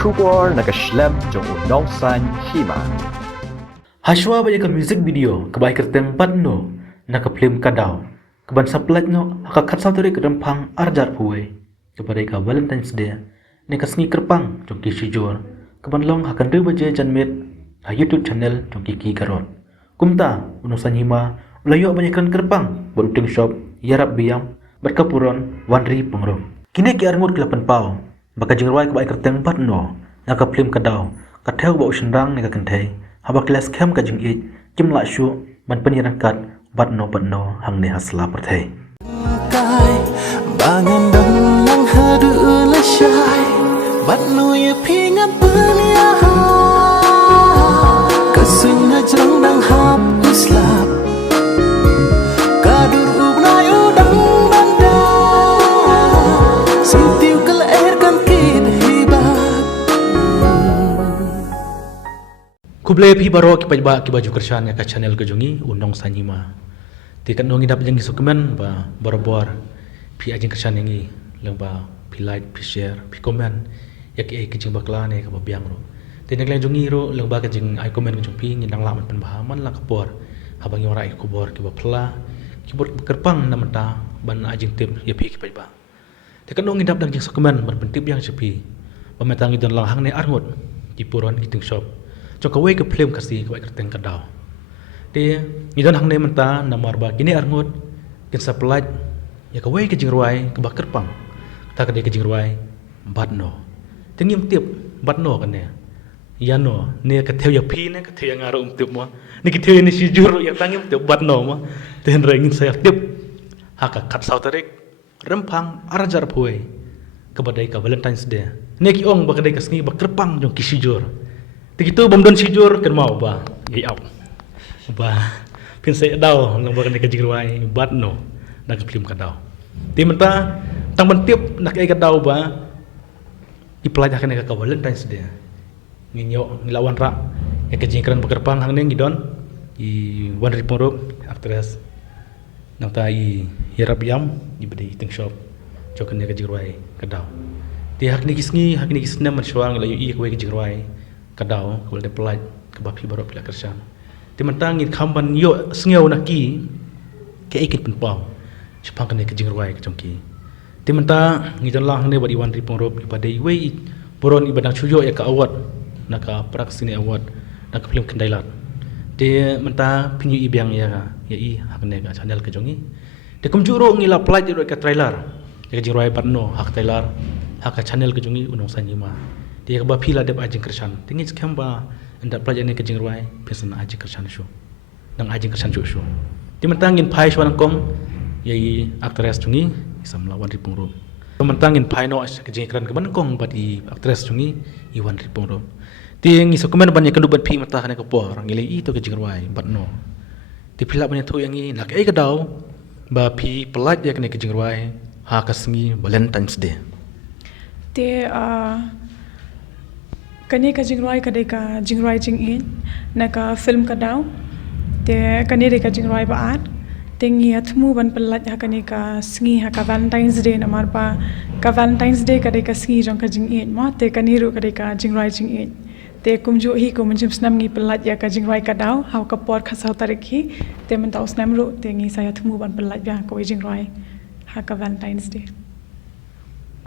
kubor nakaslem jong unong san hima. Hashwa ba ka music video kabay kerteng patno nakaplim kadaw kaban saplat no hakakat saturi kedampang arjar puwe kepada ka Valentine's Day ne kasni kerpang jong kisi jor kaban long hakan de baje janmet ha YouTube channel jong kiki garot kumta unong san hima ulayo banyakan kerpang beruteng shop yarap biam berkapuron wanri pengrom kini ki arngut kelapan pau baka jingrawai kabay kerteng patno nakaplim kadaw katheu ba usendang ne ka kenthei haba kelas kem ka jing ik kimla shu man penirangkat batno hang ne hasla perthei kai bangan dang lang hadu la shai batno ye pingan punya kasuna jang dang hap uslap kadur ubnai udang banda sintiu kal air kan kid hibat kuble pi baro ki pajba ki baju kershan ya ka channel ke jongi undong sanima tikat nongi dap jang isukemen ba borobor pi ajing kershan yangi lengba pi like pi share pi comment ya ki ke jing bakla ne ka biang ro tinak lang jongi ro lengba ke jing ai comment ke jong pi ngindang laman pen bahaman la kapor habang yora ai kubor ki bapla ki bor kerpang namata ban ajing tim ya pi ki pajba tikat nongi dap jang isukemen ban pentip yang sepi pametangi don lang hang ne arngot ki puron ki ting shop jong kawai ke film kasi kawai kerteng kadaw dia idon hang ne menta namar ba kini arngut kin saplat ya kawai ke jingruai ke bakar pang ta ke ke jingruai batno tingim tiap batno kan ne yano ne ke theu ya phi ne ke theu ngaro tiap mo ni ke theu ni si jur ya tangim tiap batno mo ten rengin saya tiap haka kat sautarik rempang arajar puai ke badai ka Valentine's Day ne ki ong bakadai ka sngi bakar pang jong kisijur tigitu bomdon sijur kan mau ba ye au ba pin saya daw lang ba kan ka jigruai batno nak film ka daw ti menta tang bentip nak ai ka daw ba ipelajah kan ka Valentine's Day nginyo ngilawan ra ya ka jingkran bekerpang hang ne ngidon i wan riporok actress nang ta i yarap yam i bedi ting shop jokan ka jigruai ka daw ti hak ni kisngi hak ni kisna man shwang la i ka jigruai ka daw ko le pelaj ka bapi baro pila kersan timantangin kamban yo sngeu naki ke ikit penpau sepang kene ke jingruai ke jongki timanta ngidan lang ne badi wan ripong rob ipada iwe boron ibadang chuyo ya ka awat naka praksini awat naka film kendailat de menta pinyu ibyang ya i hakne ka channel ke jongi de kumjuro ngila plaj ro ka trailer ke jingruai barno hak trailer hak ka channel ke jongi unong sanima de ka ba phila de ajing kersan tingis kamba anda pelajar ni kejing ruai pesan aji kersan show nang aji kersan show di mentangin pai shwan kong yai aktris jungi isam lawan ripung ro mentangin pai no kejing keran keban kong badi aktris jungi iwan ripung ro ti ngi sokumen banyak kendubat pi mata kana kopor ngile i to kejing ruai batno ti phila banyak tu yang i nak ai kadaw ba pi pelaj ya kene kejing ruai ha kasngi Valentine's Day te kani ka jingruai kadai ka jingruai jingin naka film kadaw te kani ka jingruai baat tengi atmu ban pelat ha kani ka sngi ha ka Valentine's Day namar pa ka Valentine's Day kadai ka sngi jong ka jingin mo te kani ru kadai ka jingruai jingin te kumju hi ko menjim snam ngi pelat ya ka jingruai kadaw ha ka por khasau tarik hi te mentau snam ru te ngi saya atmu ban pelat ya ko jingruai ha ka Valentine's Day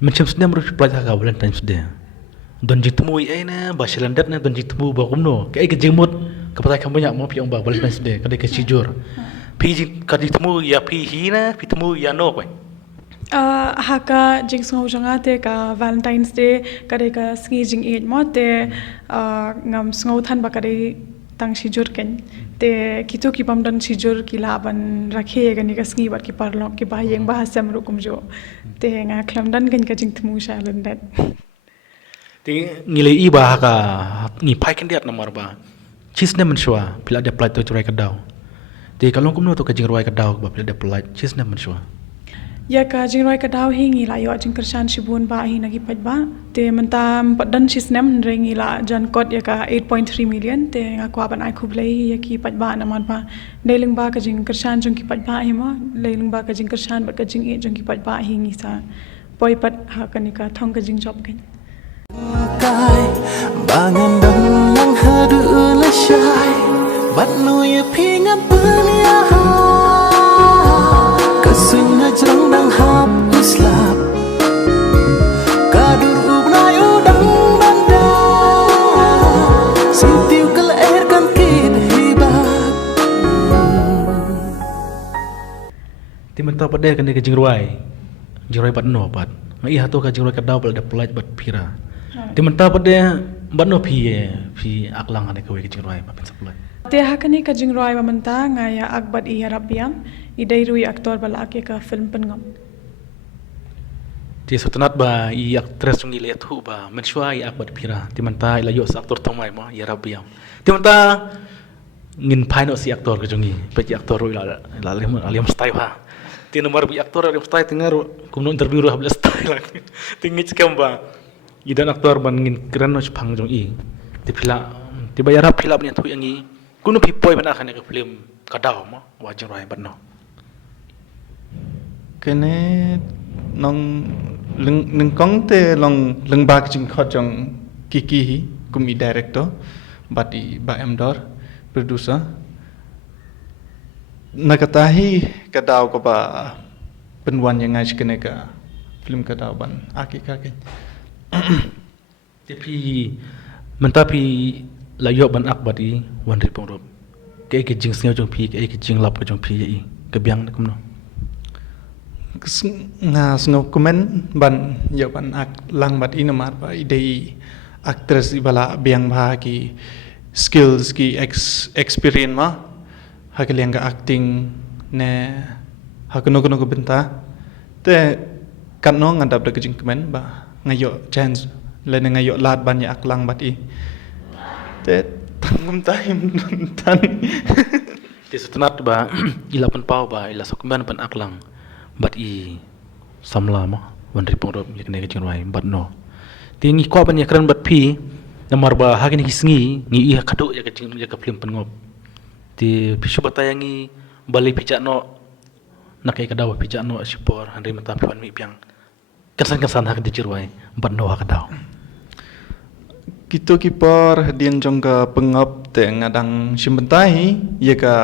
menjim snam ru pelat ha ka Valentine's Day don jitmu ai na ba selandat na don jitmu ba kumno ke ai ke jimut kepada kamu banyak mau piang ba Valentine's Day kadai ke sijur pi ka jitmu ya pi hi na pi temu ya no koi haka jing sngau janga te ka Valentine's Day kadai ka sngi jing it mo te ngam sngau than ba kadai tang sijur ken te kitu ki pam don sijur ki laban rakhe gani ka sngi ba ki parlok ki ba yeng ba hasam ru kumjo te nga khlam dan gan ka jing temu sha landat ti ngile i ba ka ngi pai kan diat namar ba chisne man shwa pila de plat to churai ka daw ti kalong kumno to ka jing roi ka daw ba pila de plat chisne man shwa ya ka jing roi ka daw hingi la yo jing kersan shibun ba hi nagi pat ba te mentam padan chisnem rengi la jan kot ya ka 8.3 million te nga kwa ban ai khublei ya ki pat ba namar ba leiling ba ka jing kersan jong ki pat ba hi mo leiling ba ka jing kersan ba ka jing e jong ki pat ba hingi sa poi pat ha ka ni ka thong ka jing job ken cài bangan đông lang hadu la shai bat no ye pingan punya kasing ngajrang dang hap uslap kadur ubnay udang banda sintiu kelair kan kid hibat Timenta pada kan dia jingruai bat no bat ngai hatu ka jingruai kadau bal da pelaj bat pira Timenta pada bat no pi aklang ane kawe jingruai bat sapulai Te hakani ka jingroi mamanta ngaya akbat I harapiam idai rui aktor balake ka film pengam. Ti sotanat ba I aktres sungi le thu ba menshua I akbat pira Timenta ila yo aktor tomai mo ya rabiam Timenta ngin paino si aktor ka jungi pe aktor ro ila aliam style ha Ti nomor bi aktor aliam style tengaru kumno interview ro habla style lagi tingit skam ba idan aktor ban ngin keren no phang jong I ti pila ti bayar pila punya thu yang I kuno pipoi mana kan ke film kadau mo wajeng rai batno kene nong leng kong te leng bak jing khot jong kiki kumi director bati ba emdor producer nakatahi kadau ko ba penwan yang ngai kene ka film kadau ban aki ka ke tapi mentapi layo ban akbat I wan ripong rob ke jing snyo jong pi ke jing lap jong pi I ke biang kumno nga sngo komen ban yo ban ak lang bat inamar ba idei actress ibala biang bha ki skills ki experience ma hakaliang ga acting ne hakuno kuno ko benta te kanno ngandap da jing komen ba ngayo chance le ngayo lat ban ya ak lang bat I te tangum time tan ti setenat ba ila pen pau ba ila sokman pen aklang bat I samla mo wan ripong rob yakne ke jingrai bat no ti ngi ko ban yakran bat pi namar ba hagin hisngi ngi I kadu ya ke jing ya ke film pen ngop ti pisu batayangi bali pijak no nakai kadaw pijak no sipor handri mata piwan mi piang kesan hak di jirwai bat no hakadaw Kito kipar hadian jongga pengap te ngadang simbentai ya ka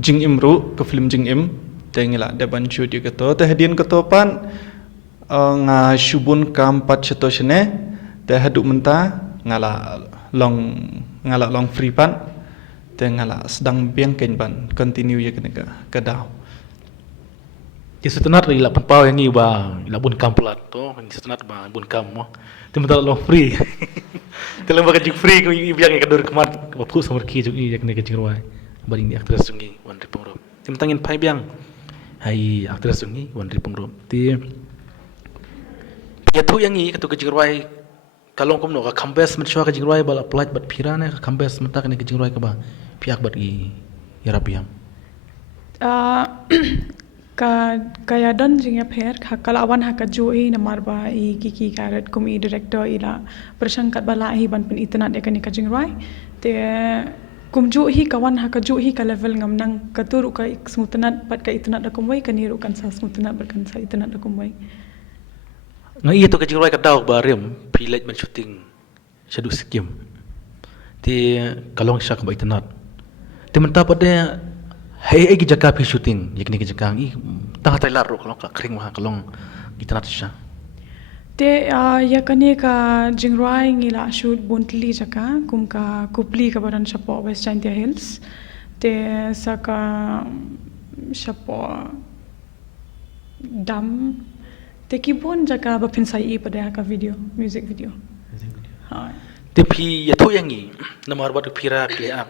jing imru ke film jing im te ngila deban shoot ya kato te hadian ketopan nga shubun kampat chato shene te hadu menta ngala long free pan te ngala sedang biang ken ban continue ya kene ka kadau Ti setenat ila pen pau yang I ba ila bun kamplat to ni setenat ba bun kam mo ti mata lo free telam ba jing free ko I biang ka dur kemat ba pu samar ki jung I yakne ke jingruai bari ni actress sungi wan ripong rob ti mentangin pai biang hai actress sungi wan ripong rob ti ya tu yang I ka tu ke jingruai kalong kom no ka kambes men shwa ka jingruai bal apply bat phirane ka kambes menta ka ne ke jingruai ka ba piak bat I yarabiam Kaya don jingya pher kalawan hakajui namar ba I kiki karet kumi director ila persangkat bala hi ban pen itnat de kani kajingrai te kumju hi kawan hakaju hi ka level ngam nang katur ka smutnat pat ka itnat da kumwai kani ru kan sa smutnat berkan sa itnat da kumwai ngai itu ka jingrai ka daw ba rem pilaj ban shooting shadu skim te kalong syak ba itnat te menta pada Hai egi jaka pi shooting yakni ke jaka I tang tai lar ro kalong ka kring ma kalong itnat sha te ya kani ka jingrai ngila shoot buntli jaka kum ka kupli ka baran chapo West Chantia Hills te saka chapo dam te kibon jaka ba pinsai I pada ka video music video ha te pi ya tu yang I namar ba tu pira play up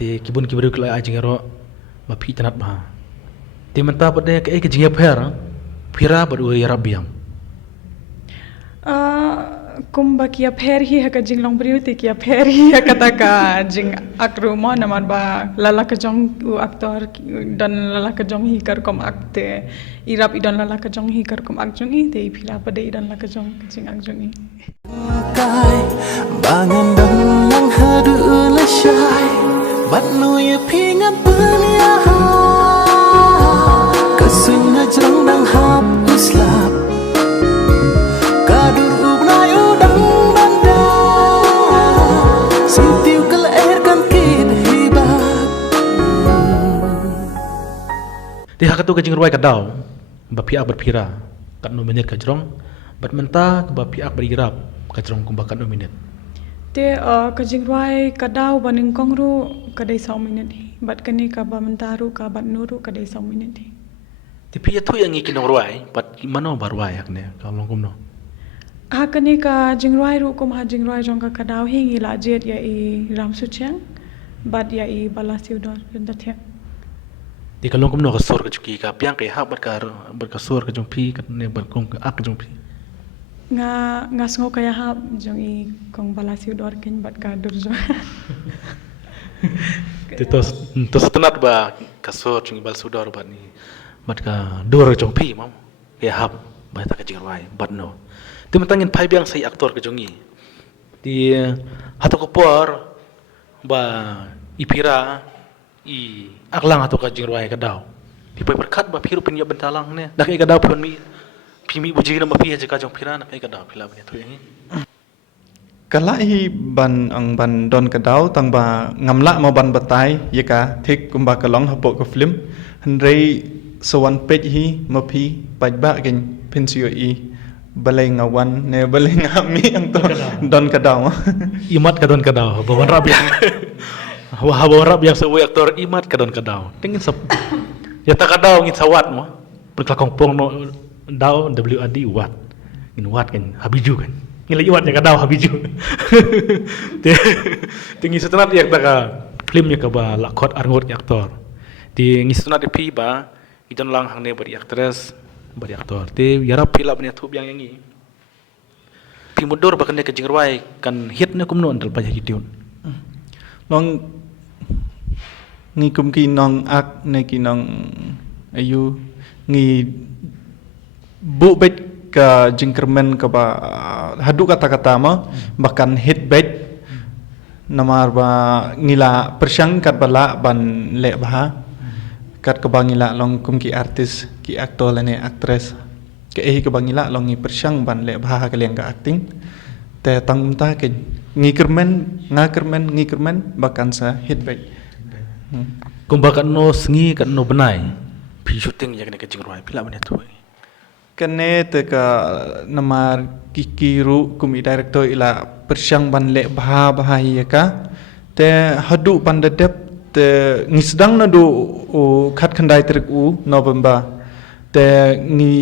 te kibun kibaru kala ajingero ma pi tanat ba te menta pada ke jingya phera pira badu ya rabiam kum bakia pher hi haka jinglong briu te kia pher hi haka taka jing akru mo namar ba lala ka jong u aktor dan lala ka jong hi kar kom akte irap idan lala ka jong hi kar kom ak jong I te phila pada idan lala ka jong jing ak jong I cài bangan đông lang hadu la shai bat no ye pingan punya kasing ngajrang dang hap uslap kadur ubnay udang Hak tu kajing ruai kadau ba piak berpira kat no minit kajrong bat menta ba piak berigirap kajrong kumba kat no minit. Te kajing ruai kadau baning kong ru kadai 2 minit hi. Bat kani ka ba mentaru ka bat nuru kadai 2 minit hi. Tapi ya tu yang ngi kinong ruai pat mano ba ruai hak ne kalong kumno. Kani ka jing ruai ru kum ha jing ruai jong ka kadau hi ngi la jet ya i ram su chang bat ya i balasiu dor da thia. Di kalong kumno ka sor ka juki ka piang ke hak bat ka sor ka jong pi kat ne bat kong ka ak jong pi. Nga sngo kaya ha jong i kong balasiu dor ken bat ka dur jo. To setenat ba kasor jong bal sudor bat ni bat ka dur jong pi mam ke hap ba ta ka jing ruai bat no. Ti mentangin pai biang sai aktor ka jongi. Di hatu ko por ba ipira i aklang atau kajing ruai kadau di pai berkat ba piru pinya bentalang ne dak ai kadau pun mi pimi buji na mapi aja kajong pira nak ai kadau pila punya tu yang Kalai ban ang ban don kadau tang ba ngamla ma ban batai yaka thik kumba kalong hapo ko film handrei sawan pej hi mapi pajba gen pensio i balai ngawan ne balai ngami ang to don kadau imat kadon kadau bawan rab yang bawan rab yang sebuah aktor imat kadon kadau tingin sep ya tak kadau ngin sawat mo berkelakong pong no dau WAD wat ngin wat kan habiju kan ngin lagi wat ya kadau habiju tinggi setenat ya tak filmnya ka ba lakot arngot aktor di ngin setenat pi ba idon lang hang ne bari aktres bari aktor te yarap pila bani tu yang yangi pi mudur ba kan ne kajing ruai kan hit ne kumno andal pa YouTube long ngi kum ki nong ak ne ki nong ayu ngi bu bet ka jingkermen ka ba hadu kata-kata ma bahkan hit bet namar ba ngila persyang kat bala ban le bah kat ka ba ngila long kum ki artis ki aktor lane actress ke ka ba ngila long ngi persyang ban le bah ka leng ka acting te tang ta ke ngi kermen bahkan sa hit bet kumba kan no sengi kan no benai pi shooting ya kena kajing ruai pila bani tu kene te ka namar kikiru kumi director ila persyang ban le bah ya ka te hadu ban dedep te ngisdang na do khat khandai trek November te ngi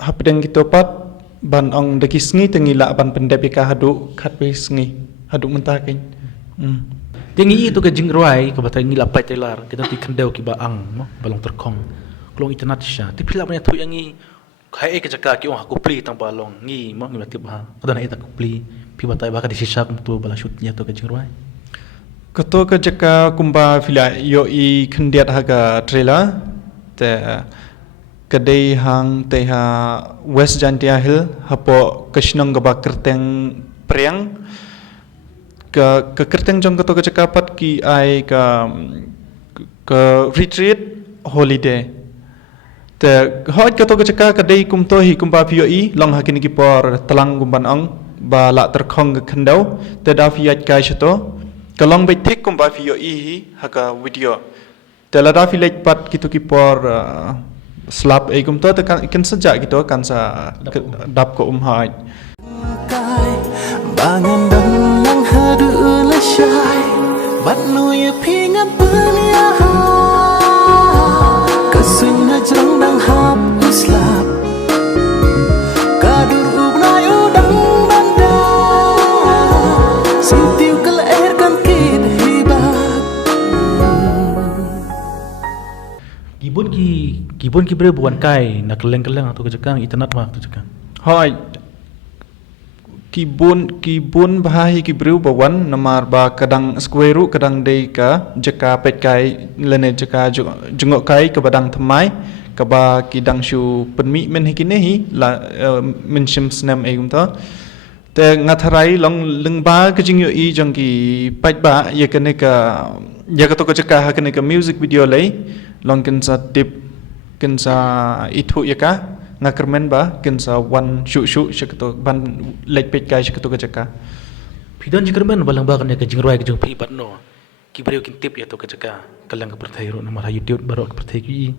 hapdeng kitopat ban ong dekisngi te ngila ban pendep ka hadu khat besngi hadu mentakin Tinggi itu ke jingruai ke batai ngila pai telar kita ti kendau ki baang balong terkong kolong internet sya ti pila punya tu yang ngi kai ke jaka ki aku pli tang balong ngi mo ngi batip ha kadana ita ku pli pi batai ba ka disisa tu bala shootnya tu ke jingruai Ketua ke jaka kumba fila yo i kendiat haga trailer te kedai hang te ha West Jantia Hill hapo kesnong gaba kerteng priang ke kerteng jong ketua ke cakapat ki ai ke retreat holiday te hot ketua ke cakap kedai kumto hi kumba pio i long hakini ki por telang kumban ong ba la terkhong ke kendau te da fiat kai chato kalong bai thik kumba pio i hi haka video te la da filet pat kitu ki por slap ai kumto te kan sejak gitu kan sa dap ko hai Bangan dong lang hadu la syai bat nu ye pingan punya kesun jong dang hap uslap kadur ubnai udang banda sintiu kel air kan kid hibat gibon ki bre buan kai nak keleng atau kejakang internet mah tu jakang hai kibun bahahi kibriu bawan namar ba kadang square kadang dei ka jaka pet kai lene jaka jengok kai ke badang thamai ka ba kidang shu penmi men hikine hi la men shim snam e gumta te ngatharai long lengba ke jingyo i jong ki pet ba ye kene ka ya ka to ka jaka ha kene ka music video lei long ken sa tip ken sa itu ya ka ngakermen ba ken sa one shu shakato ban lek pet kai shakato ka jaka pidon jikermen balang ba kan ke jingruai ke jong pi pat no ki breu kin tip ya to ke jaka kalang ke perthai ro namar YouTube baru ke perthai ki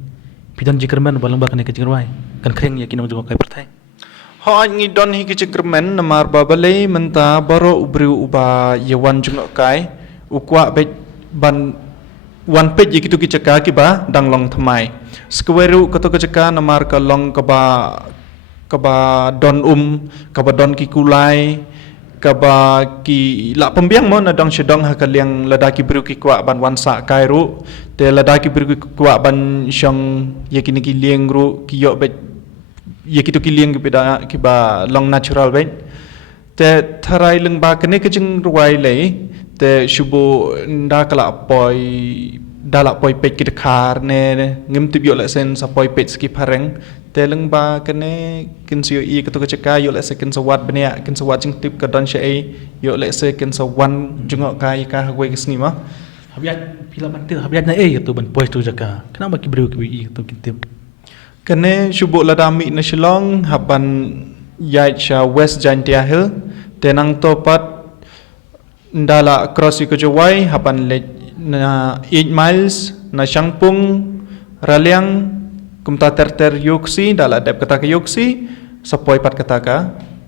pidan jikerman balang bakane ke jingruai kan kreng ya kinong jong kai pertai Ho ngi don hi ki jingkermen namar babale menta baro ubriu uba yewan jungok kai ukwa be ban wan pej yikitu ki caka ki ba dang long thamai skweru kato ka caka namar ka long ka ba don ka ba don ki kulai ka ba ki la pembiang mo na dong shedong ha kaliang ladaki bru ki kwa ban wan sa kai ru te ladaki bru ki kwa ban shong yakini ki lieng ru ki yo be yakitu ki lieng ki ba long natural be te tharai leng ba kene ke jing ruai le te shubo nda kala poi dala poi pet ki khar ne ngim tib yo le sen sa poi pet ski pareng te leng ba kene kin sio I ka to ka chaka yo le se kin sawat benia kin sawat jing tib ka don she yo le se kin sawan jungo kai ka hwe ki sni ma habiat pila bantir habiat na tu ban pois tu jaka kenapa ki bru ki tu kitip kene shubo ladami na shillong haban yai cha west jantia hill tenang topat ndala cross ko jawai haban le na 8 miles na Shangpung Raliang kumta ter yoksi dala dep kata ka yoksi sapoi pat kata ka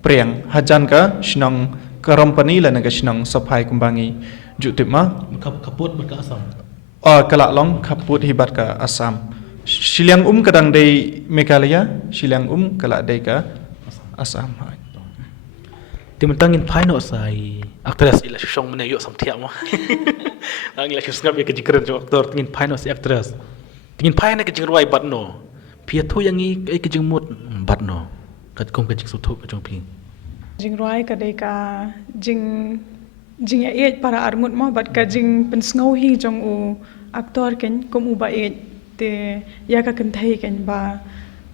priang hajan ka shnong company la naga shnong sapai kumbangi jutip ma kaput berka asam kala long kaput hibat ka Assam Shiliang kadang dei Meghalaya Shiliang kala dei ka Assam Timantangin paino sai aktris ila shong mena yo samtia mo. Ang ila shusngap ya kejikeren jo aktor tingin paino si aktris. Tingin paino kejing ruai batno. Pia tu yang I kejing mut batno. Kat kom kejing sutu kejong pi. Jing ruai kadai ka jing ya para armut mo bat ka jing pensngau hi jong u aktor ken kom u ba te ya ka kentai ken ba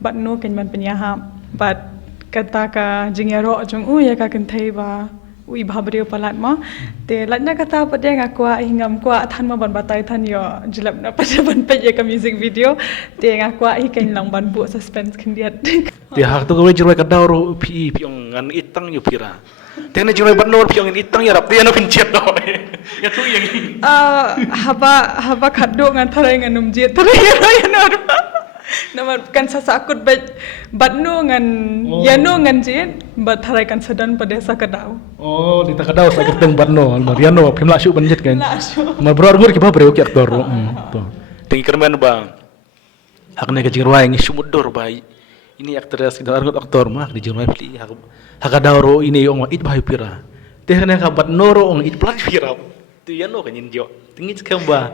batno ken man penyahap bat kata ka jing ya ro jong ya ka kentai ba ui bhabriu palat mo te latna kata pade ngakwa hingam kwa than ma ban batai than yo jilap na pada ban pe ya ka music video te ngakwa hi ken lang ban bu suspense kendiat Te hak tu kau jirai kadau ro pi piong ngan itang yo pira. Te na jirai batno piong itang ya rap te na pincet no. Ya tu yang haba khaddo ngan tharai ngan numje tharai ya no Nama kan sasakut batno ngan yano ngan jin bat tharai kan sedan pada sakadau. Oh, di takadau sa keteng batno Mariano pimla syu banjet kan. Ma bror gur ki ba breu ki aktor. To. Tingi kermen ba. Hakne ke jirwai ngi sumudor ba. Ini aktris kita argot aktor mah di jirwai pli hakadau ro ini yo it ba pira. Tehne ka batno ro ong it plat pira. Tu yano kan injo. Tingi skamba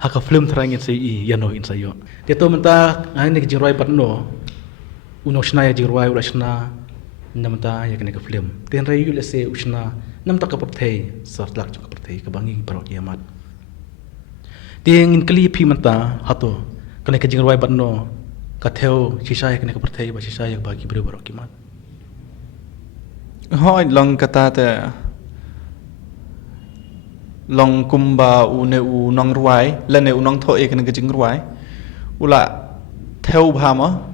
haka film terangin say yano in sayo. Dito menta ini ke jirwai batno. Uno shna ya jirwai ula shna namta ya kene ke film. Ten rayu le se ushna namta ka perthei sartlak ka perthei ka bangi barok yamat. Ting in kali pi menta hato kene ke jirwai batno ka theo sisa ya kene ke perthei ba sisa ya bagi barok yamat. hoi long kata te long kumba une u nong ruai lene u nong tho ek ne jing ruai ula theo bhama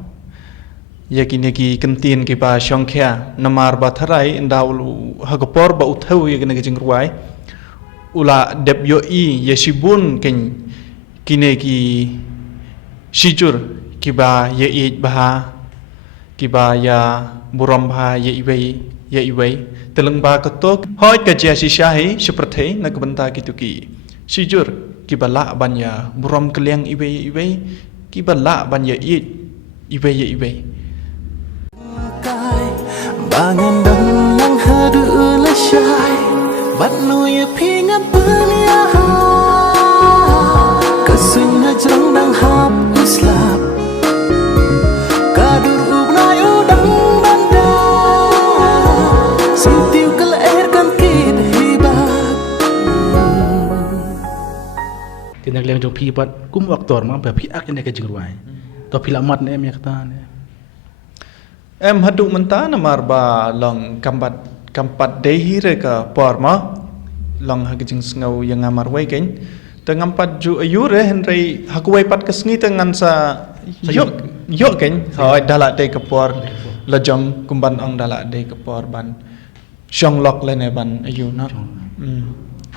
yaki kentin ki ba shongkhya namar ba tharai indau hagapor ba utheu ek ne jing ruai ula dep yo I yeshibun ken kine ki shijur ki ba ye I ba ki ba ya buram ba ye iwei teleng ba ketok hoi ka jia si shahi seperti nak benta gitu ki sijur ki bala banya buram keliang iwei ki bala banya iwei Bangan dong lang hadu la shai bat no ye pingan punya kasing ngajrang dang hap uslap kadur ubnai udang banda sintiu kel air kan kid hibat Tinag liang jong pi pat kum aktor ma ba pi ak ne ke jing ruai. To pi lamat ne em ya kata ne. em hadu menta namar ba long kampat dehi re ka porma long hagijing ngau yang ngamar wei ken te ngampat ju ayure henry hakuwei pat kesngi tengan sa yok ken hoi dala de ka por lajong kumban ong dala de ka por ban shong lok lene ban ayu na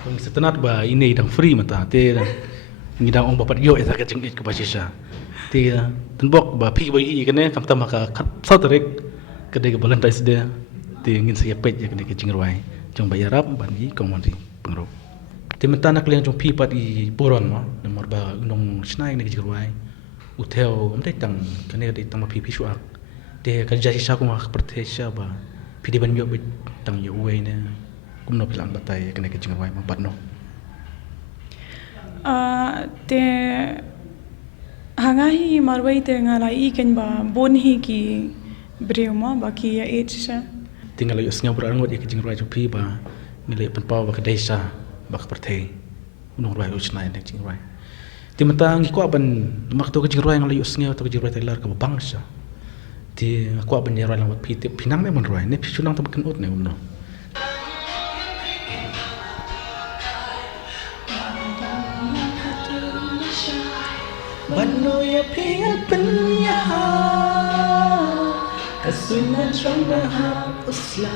Kung setenat ba ini dang free mata te ngidang ong bapat yo eta ka jengit ka basisha ti tenbok ba phi bai I kene kam tama ka sautrek kedai ka Valentine's Day ti ngin saya pet ya kene ka jingrwai jong bayarap ban I komandi pengro ti mentana kliang jong phi pat I boron ma nomor ba unong snai ne ka jingrwai utel mte tang kene ka tang ma phi suak te ka jasi sa ko ma pertesha ba phi de ban yo bit tang yo we ne kumno pilang batai kene ka jingrwai ma batno te hangahi marwai te ngalai ken ba bon hi ki breuma ba ki ya etsa tinggal yo snya berangot ya kijing roi jopi ba nilai penpau ba kedai sa ba pertei unong roi usnai nek jing roi ti mentang ko ban mak to kijing roi ngalai yo snya to kijing roi telar ka bangsa ti ko ban ya roi lang pi ti pinang ne mon roi ne pi sunang to ken ut ne umno Bano ya pingal penya Kasuna trong da ha usla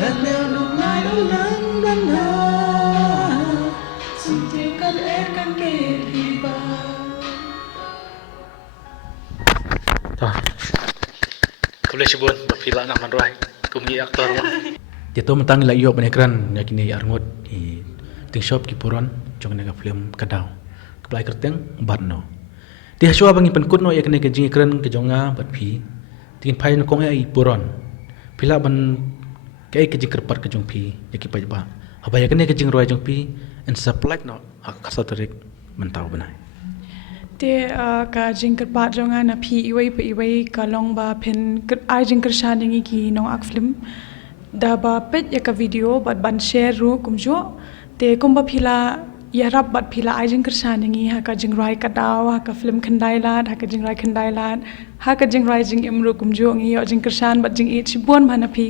La neo no ngai no lang dan ha Sunti kan kan ke riba ta kule sibun ba pila nak man roi kumni aktor ma ti to mentang la yo ban ekran ya kini arngot I ting shop ki puron jong ne ka film kadau keplai kerteng batno ti haswa bangi penkut no ya kene ke jing ekran ke jonga bat phi tin phai no kong ai puron pila ban kai ke jing kerpat ke jong phi ya ki ba aba ya kene ke jing roi jong phi en supply no hak kasoterik mentau benai te ka jing kerpat jonga na phi iwai ka long ba pen ai jing kershan ngi ki no ak film da ba pet ya ka video bat ban share ru kumjo te kumba phila ya rab bat phila ai jing kershan ngi ha ka jing rai ka daw ha ka film khandai lat ha ka jing rai khandai lat ha ka jing rai jing imru kumjo ngi yo jing kershan bat jing ich bon mana phi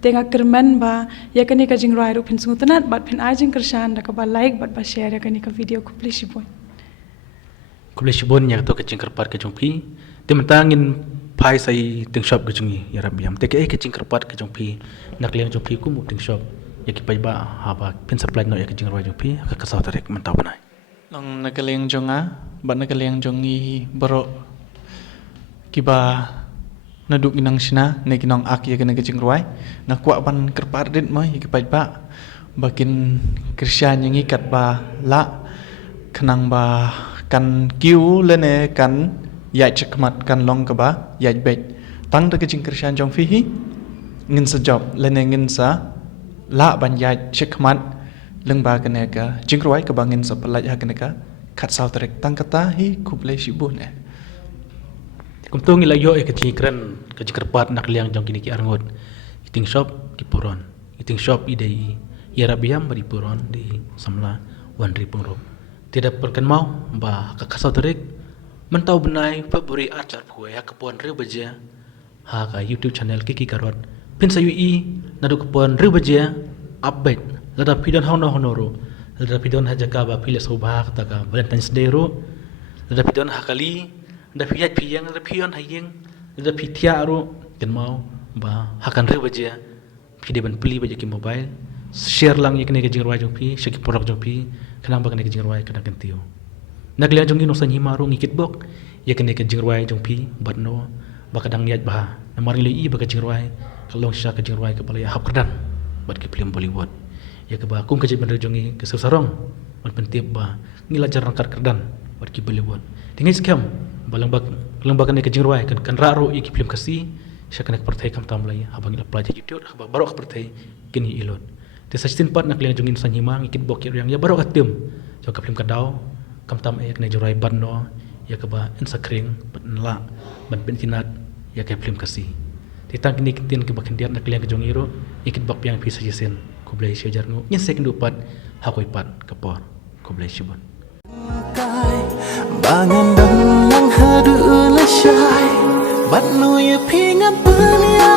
tenga kerman ba ya kani ka jing rai ru phin sungutanat bat phin ai jing kershan da ka ba like bat ba share ya kani ka video ku please bon kule sibon ya to ke jing kerpat ke jong phi ti mentangin phai sai ting shop ke jungi ya rabiam te ke jing kerpat ke jong phi nak liang jong phi ku mu ting shop ya ki pai ba ha ba pin supply no ya ke jing roi jong phi ka kasau tarek mentau benai Nong nakaleng jonga ba nakaleng jongi baro kiba naduk inang sina ne kinong ak ya kene kecing ruai na kwa ban kerpar dit mai ki pai ba bakin krisyan yang ikat ba la kenang ba kan kiu lene kan ya cekmat kan long ka ba ya bet tang ta kecing krisyan jong fi hi ngin sa job lene ngin sa la ban ya cekmat leng ba kene ka jing ruai ka bangin sa pelaj ha kene ka kat sau trek tang kata hi kuble sibun kum to ngi la yo e ke jing kren ke jing kerpat nak liang jong kini ki arngot iting shop ki puron iting shop ide ya rabiam bari puron di samla 1,000 pengro tidak perken mau ba ka kasau tarik mentau benai Februari acar pue ya kepon riu baja ha ka YouTube channel kiki karot pin sa UI nadu kepon riu baja update lada pidon honoro lada pidon hajaka ba pile sobha kata ka Valentine's Day ro lada pidon hakali da piyat piyang da pion hayeng da pitia ro ken mau ba hakan riu baja pide ban pili baja ki mobile share lang yakne ke jingro jong pi shaki porok jong pi kanang ba kene ke jingro kana kentio naglia jong ino san hima ro ngikit bok yakne ke jingro jong pi batno ba kadang yat ba namari le I ba ke jingro kalong sha ke jingro ke balaya hap kedan bat ke film Bollywood ya ke ba kum ke jibandar jongi ke sarong man pentip ba ngila jarang kar kedan bat ke Bollywood tinggal scam balang ba kene ke jingro kan raro I ke film kasi sha kene pertai kam tamlai abang ila pelajar YouTube ba barok pertai kini ilot te sajtin pat nak liang jongin san hima ngikit bok yang ya barok atem jo ka film kadau kam tam ek ne jorai banno ya ka ba insakring batla ban bentinat ya ka film kasi te tang ni kitin ke bakin dia nak liang jongiro ikit bok yang pisa jisen ko blai shajar ngo nyen second pat hakoi pat kapor ko blai shibon Bangan dang lang hadu la shai Bat no ye pingan punya